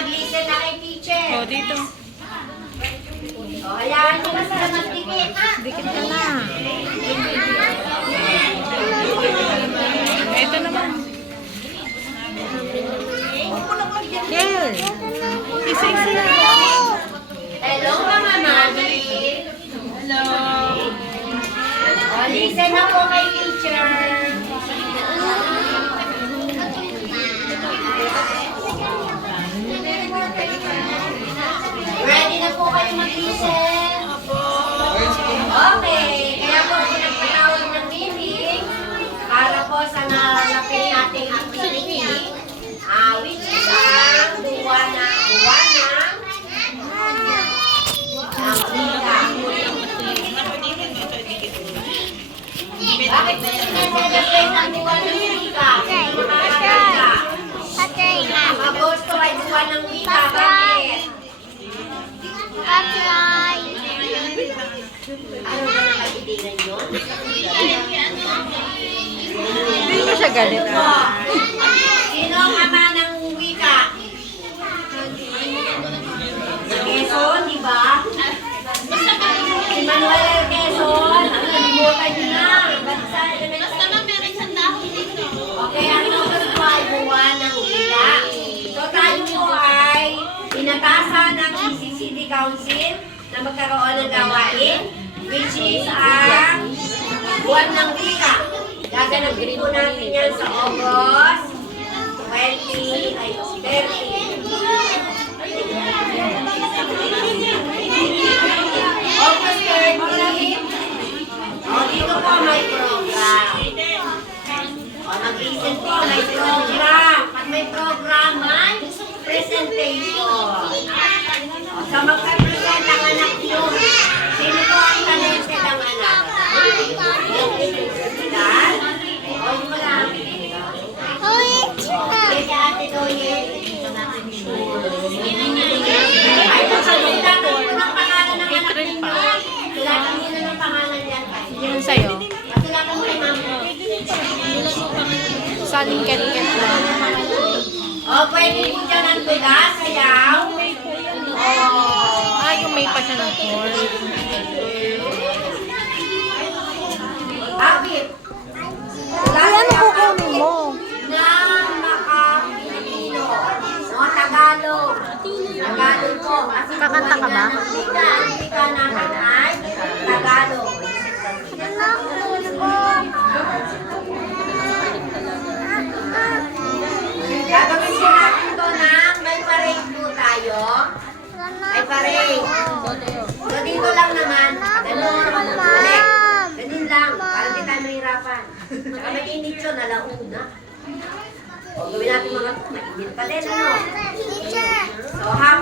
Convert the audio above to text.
mag-listen na kay teacher. O, dito. O, hayaan nyo na sila magdikit. Dikit ka na. Ito naman. Here. Ising sila. Hello, mga mami. Hello. O, listen na po kay teacher. Ready na po kayo mag-listen? Okay. Kaya po ako nagpatawag ng meeting para po sa nalapit nating activity, which is ang buwan ng Bakit ba yung sinaselebrate ang buwan ng wika? Ang Agosto ay buwan ng wika. Bakit? Ano ba nakatitingan yun? Hindi mo siya galit. Sino ang ama ng wika? Quezon, di ba? Si Manuel L. Quezon. Nalimutan niyo na. Basta na meron isang dahon dito. Okay, ang Agosto ay buwan ng wika. So tayo po ay inatasan ng ECCD Council na magkaroon ng gawain, which is ang buwan ng wika. Gaganapin po natin yan sa August 20, ay 30. August 30. O, dito po may program. O, mag-listen po, may program. Pag may program, may presentation. O, so magka-present ang anak nyo. Sino po ang talented ang anak? Dan? O, yun mo lang. Pwede ate Doyen. Ay, magsulatan mo ng pangalan ng anak ninyo. Sulatan mo na ng pangalan yan. Yun sa'yo. Sulatan mo kay mama. Saling ket-ket lang. O, pwede po dyan ang tula, sayaw. Ah, yung may pa siya ng core. Akit. Ano kukunin mo? Na maka-Pilipino. No, Tagalog. Tagalog po. Kasi Kakanta ka ba? ang wika natin ay Tagalog. Gagawin siya natin to ng may parade po tayo. May parade. So dito lang naman. Ganun. Balik. Ganun lang. Para hindi tayo mahirapan. Saka may init yun. Alauna. O, gawin natin mga ito. May init pa din. Ano? So habang